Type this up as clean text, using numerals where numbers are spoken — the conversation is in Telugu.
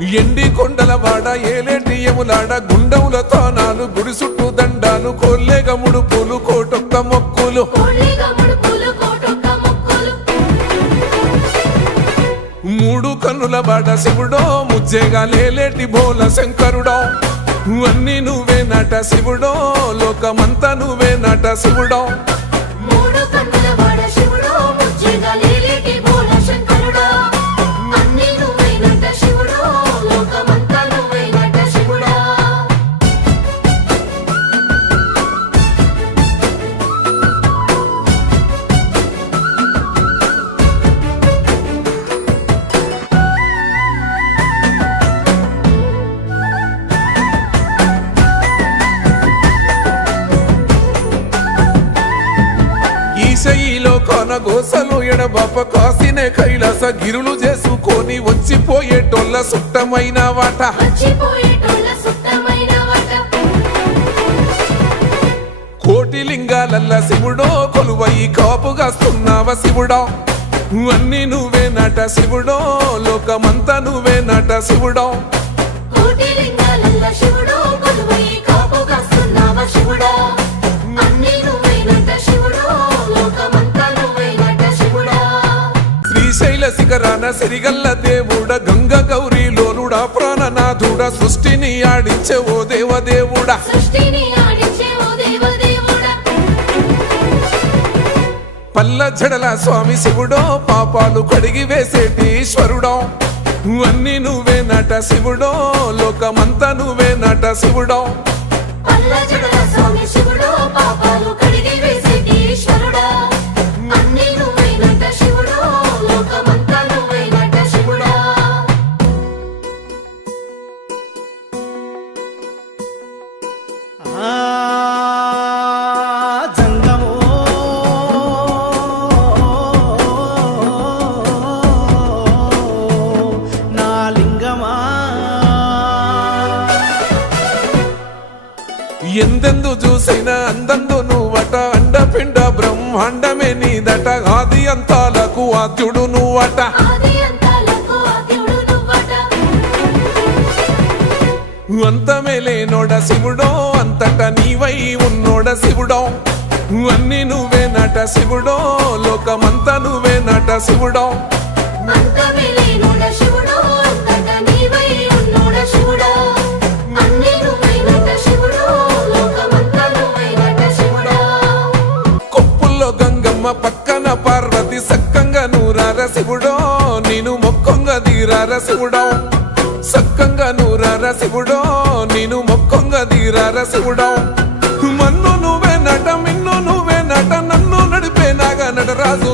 ఎండి కొండల వాడ ఏలేటి యములాడ గుండముల తానాలు గుడి చుట్టూ దండాలు కోల్లేగ ముడుపులు కోటొక్క మొక్కులు మూడు కన్నుల బాట శివుడో ముజ్జేగా లేలేటి బోల శంకరుడో అన్ని నువ్వే నట శివుడో లోకమంతా నువ్వే నట శివుడో ఈశయిలో కొనగోసలు ఎడబాప కాసినే కైలాస గిరులు చేసుకొని వచ్చిపోయేటోళ్ళ సుట్టమైన వాట కోటి లింగాలల్ల శివుడో కొలువై కాపుగాస్తున్నావ శివుడో అన్ని నువ్వే నట శివుడో లోకమంతా నువ్వే నట శివుడో శ్రీశైల శిఖరాన సిరిగల్ల దేవుడ గంగ గౌరీ లోలుడా ప్రాణనాథుడ సృష్టిని ఆడించే ఓ దేవదేవుడా పల్ల జడల స్వామి శివుడో పాపాలు కడిగి వేసేటి ఈశ్వరుడో అన్ని నువ్వే నట శివుడో లోకమంతా నువ్వే నట శివుడో ఎందెందు చూసైనా అందందు నువ్వట అండపిండ బ్రహ్మాండమే నీదట ఆది అంతాలకు ఆద్యుడు నువ్వట అంతమే లేనోడ శివుడో అంతట నీవై ఉన్నోడ శివుడో అన్ని నువ్వే నట శివుడో లోకమంతా నువ్వే నట శివుడో పక్కన పార్వతి సక్కంగా నూరార శివుడో నేను మొక్కంగా తీరార శివుడో సక్కంగా నూరార శివుడో నేను మొక్కంగా తీరార శివుడో మన్ను నువ్వే నట మిన్ను నువ్వే నట నన్ను నడిపే నాగా నటరాజు